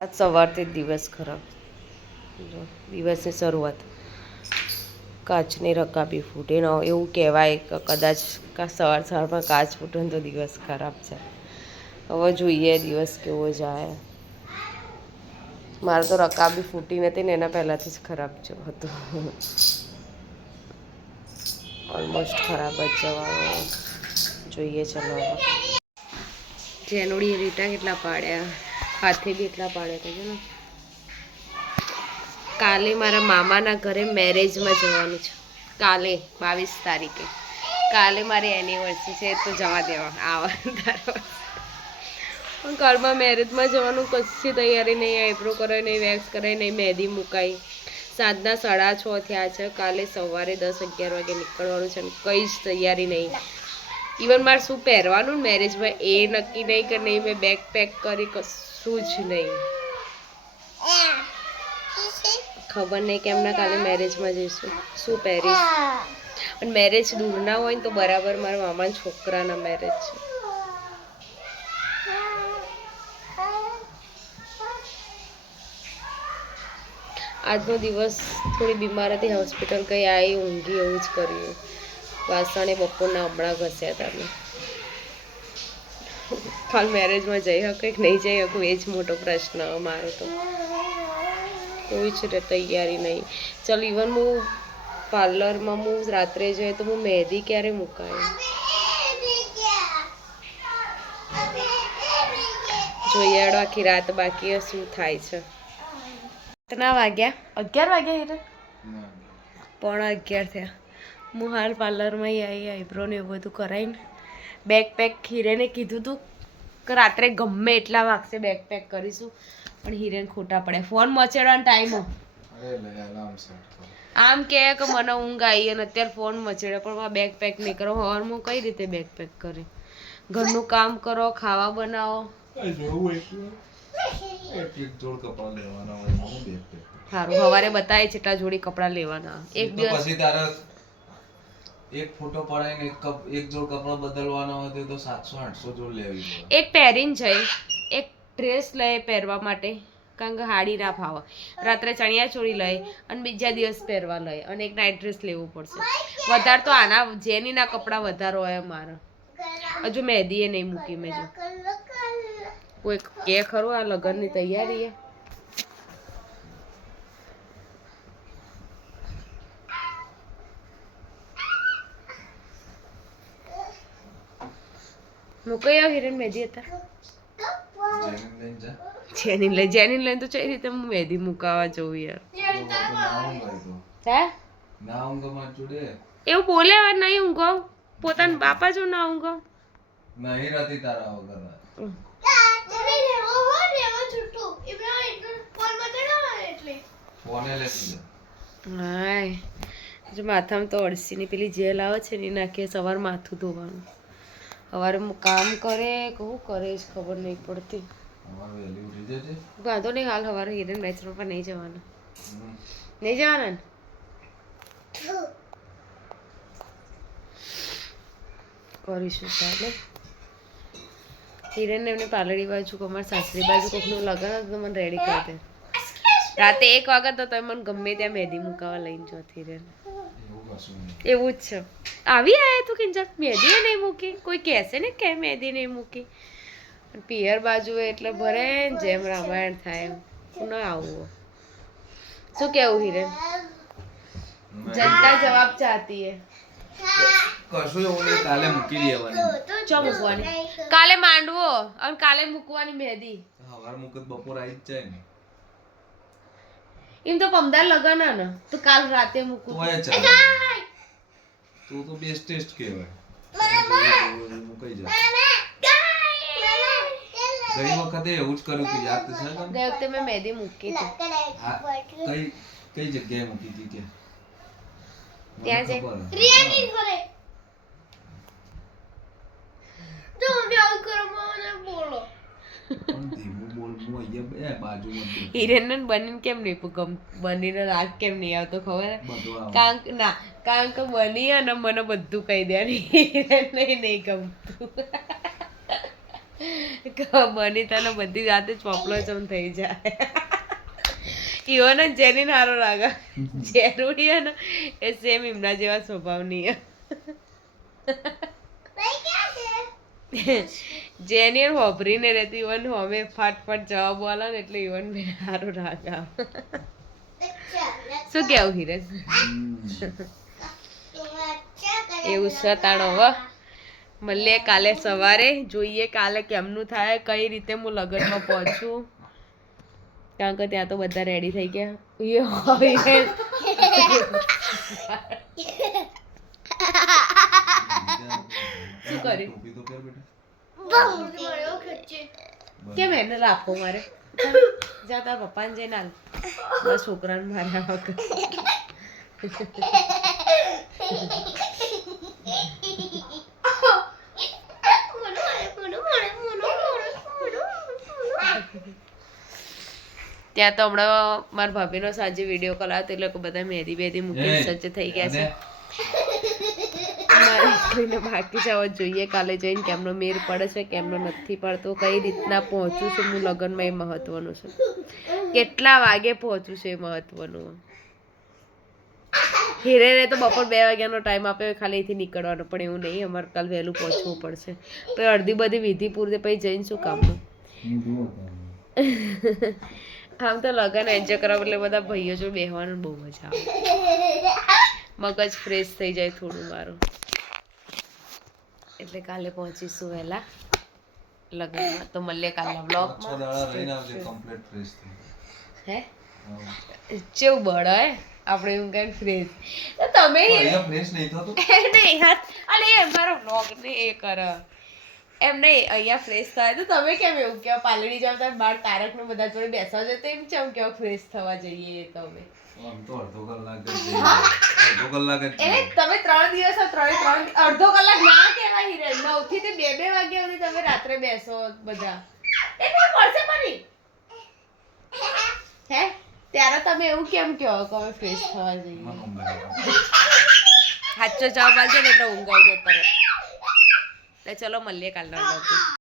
આજ સવારથી જ દિવસ ખરાબ. જો દિવસની શરૂઆત કાચની રકાબી ફૂટે ન એવું કહેવાય કે કદાચ સવારમાં કાચ ફૂટે ને તો દિવસ ખરાબ છે. હવે જોઈએ દિવસ કેવો જાય. મારે તો રકાબી ફૂટી નથી ને એના પહેલાંથી જ ખરાબ જો હતું. ઓલમોસ્ટ ખરાબ જ જવાનું. જોઈએ ચલો હવે. જેનોડી રીટા કેટલા પાડ્યા, હાથે બી એટલા પાડ્યા હતા ને. કાલે મારા મામાના ઘરે મેરેજમાં જવાનું છે. કાલે 22 તારીખે કાલે મારી એનિવર્સરી છે તો જવા દેવા આવા. પણ ઘરમાં મેરેજમાં જવાનું કશી તૈયારી નહીં. આઈબ્રો કરાય નહીં, વેક્સ કરાય નહીં, મહેંદી મુકાઈ. સાંજના 6:30 થયા છે. કાલે સવારે 10-11 વાગે નીકળવાનું છે. કંઈ જ તૈયારી નહીં. ઇવન મારે શું પહેરવાનું મેરેજમાં એ નક્કી નહીં કે નહીં. મેં બેગ પેક કરી કશું જ નહીં. ખબર નહીં કે એમના કાલે મેરેજમાં જઈશું શું પહેરીશ. અને મેરેજ દૂરના હોય ને તો બરાબર મારા મામાના છોકરાના મેરેજ છે. આજનો દિવસ થોડી બીમાર હતી, હોસ્પિટલ ગઈ આવી, ઊંઘી, એવું જ કર્યું. વાસણે બપોરના હમણાં ઘસ્યા હતા મેં. કાલ મેરેજમાં જઈ શકે કે નહીં જઈ શકું એ જ મોટો પ્રશ્ન મારો તો. કોઈ જ તૈયારી નહીં. ચાલ ઇવન હું પાર્લરમાં હું રાત્રે જઈએ તો હું મહેંદી ક્યારે મુકાય. જોઈએ આખી રાત બાકી શું થાય છે. કેટલા વાગ્યા? 11 વાગ્યા હીરે? 11:15 થયા. હું હાલ પાર્લરમાં આવી, આઈબ્રો ને એવું બધું કરાવીને બેગ પેક હીરેને કીધું તું કે રાત્રે ગમે એટલા વાગશે બેગ પેક કરીશું. પણ હિરેન ખોટા પડે. ફોન મચેડવાનો ટાઈમ આમ કે મને ઊંઘ આવી અને અત્યારે ફોન મચેડે પણ બેગ પેક નહીં કરો. હવારમાં કઈ રીતે બેગ પેક કરે? ઘરનું કામ કરો, ખાવા બનાવો. સારું સવારે બતાવે જેટલા જોડી કપડા લેવાના એક દિવસ. એક ફોટો પડાઈને એક જોડ કપડા બદલવાના હોય તો 700-800 જોડ લેવી પડે. એક પહેરીને જઈ એક ડ્રેસ લઈ પહેરવા માટે, કારણ કે હાડી ના ફાવે. રાત્રે ચણિયા ચોળી લઈ અને બીજા દિવસ પહેરવા લઈ અને એક નાઇટ ડ્રેસ લેવું પડશે. વધારે તો આના જેનીના કપડાં વધારે હોય મારા. હજુ મહેંદી એ નહીં મૂકી મેં. જો કોઈ કે ખરું આ લગ્નની તૈયારી એ? મૂકાઈ આવ હિરેન મહેંદી હતા. જેની લઈને તો કઈ રીતે હું મહેંદી મુકાવા જવું યાર. હે એવું બોલે નહીં ઊંઘો પોતાના બાપા જો ના ઊંઘો નહીં રહેતી તારા વગર. જો માથામાં તો અળસીની પેલી જેલ આવે છે ને એ નાખીએ. સવાર માથું ધોવાનું. સવારે હું કામ કરે કહું કરે જ ખબર નહીં પડતી. વાંધો નહીં હાલ સવારે હિરેન રેસ્ટોરન્ટ પર નહીં જવાનું. નહીં જવાના ને? કરીશું ચાલે. હિરેન એમને પાલડી બાજુ અમારા સાસરી બાજુ કોકનું લગન હતું તો મને રેડી કરી દે. રાતે 1 વાગે તો તમે મને ગમે ત્યાં મહેંદી મુકાવા લઈને જો. હિરેન એવું જ છે. આવી આયા તું કિંજક મહેંદી નહીં મૂકી? કોઈ કહેશે ને કે મહેંદી નહીં મૂકી. પિયર બાજુ એટલે ભરે જેમ રામાયણ થાય એમ. ન આવું શું કેવું હિરેન? જનતા જવાબ ચાહતી હે. કશું એવું નહીં. કાલે મૂકી દેવાની. ચો મૂકવાની? કાલે માંડવો અને કાલે મૂકવાની મહેંદી. સવાર મૂકત બપોર આવી જ જાય ને. એમ તો પમદાર લગન ને તો કાલ રાતે મૂકું તું તો બેસ્ટેસ્ટ કહેવાય. મુકાઈ જાય. ગઈ વખતે એવું જ કર્યું તું યાદ છે? ગઈ વખતે મેં મહેંદી મૂકી હતી. કઈ જગ્યાએ મૂકી હતી ત્યાં? ત્યાં છે રિયાની ઘરે. જો મેં આવું કરો મને બોલો. ધીમું બોલ. હું અહીંયા બાજુમાં હિરેન બનીને કેમ નહીં ગમ બનીનો રાગ કેમ નહીં આવતો ખબર? કારણ કે બની અને મને બધું કહી દે. હિરેન નહીં ગમતું. બની તને બધી જાતે ચોપલો ચમ થઈ જાય ઈવન જેની હારો લાગે જેરુડી હે ને એ સેમ એમના જેવા સ્વભાવની જેની હોભરીને રહેતી ઈવન હવે ફાટફાટ જવાબ બોલે ને એટલે ઈવન મેં હારું લાગે શું કેવું હિરેન એવું છે તાણ હવે મળીએ કાલે સવારે જોઈએ કાલે કેમનું થાય કઈ રીતે હું લગ્નમાં પહોંચું કારણ કે ત્યાં તો બધા રેડી થઈ ગયા શું કર્યું ટોપી તો પહેર બેટા. કેમ એને રાખો મારે જા તારા પપ્પાને જઈને હાલ બસ છોકરાને માર્યા વગર ત્યાં તો હમણાં મારા ભાભીનો સાંજે વિડીયો કોલ આવ્યો તો એ લોકો બધા મહેંદી બેદી મૂકીને સજ્જ થઈ ગયા છે મારે કોઈને બાકી છે હવે જોઈએ કાલે જઈને કેમનો મેર પડે છે કેમનો નથી પડતો કઈ રીતના પહોંચું છું હું લગ્નમાં એ મહત્વનું છે કેટલા વાગે પહોંચું છે એ મહત્વનું હિરેને તો બપોર 2 વાગ્યાનો ટાઈમ આપ્યો ખાલી અહીંથી નીકળવાનો પણ એવું નહીં અમારે કાલ વહેલું પહોંચવું પડશે પછી અડધી બધી વિધિ પૂરતી પછી જઈને શું કામનું આમ તો લગન એન્જોય કરવા એટલે બધા ભાઈઓ જોડે બેસવાનું બહુ મજા આવે મગજ ફ્રેશ થઈ જાય થોડું મારું એટલે કાલે પહોંચીશું વહેલા લગ્નમાં તો મળીએ કાલના 6 દાડા રહીને આવજે બ્લોગમાં કમ્પ્લીટ ફ્રેશ થઈ હે હા. કેવું બળ હે આપણે એમ કઈ ફ્રેશ તમે અહીંયા ફ્રેશ નહીં થતું નહીં યાર અલે એ મારો બ્લોગ ને એ કર એમ નહીં અહીંયા ફ્રેશ થાય તો તમે કેમ એવું કહો પાલડી જાવ તમે બાર તારક ને બધા જોડે બેસવા જાય તો એમ કેમ કહો ફ્રેશ થવા જઈએ તમે આમ તો અડધો કલાક જ જઈએ. અડધો કલાક જ એટલે તમે 3 દિવસ અડધો કલાક ના કહેવાય હિરેન 9 થી તે 2 વાગ્યા સુધી તમે રાત્રે બેસો બધા એટલે પડશે પડી હે ત્યારે તમે એવું કેમ કહો કે અમે ફ્રેશ થવા જઈએ મને ઊંઘ આવે. સાચો જવાબ આવજો ને એટલે ઊંઘ આવી જાય તરત તો ચલો મળીએ કાલના બ્લોગમાં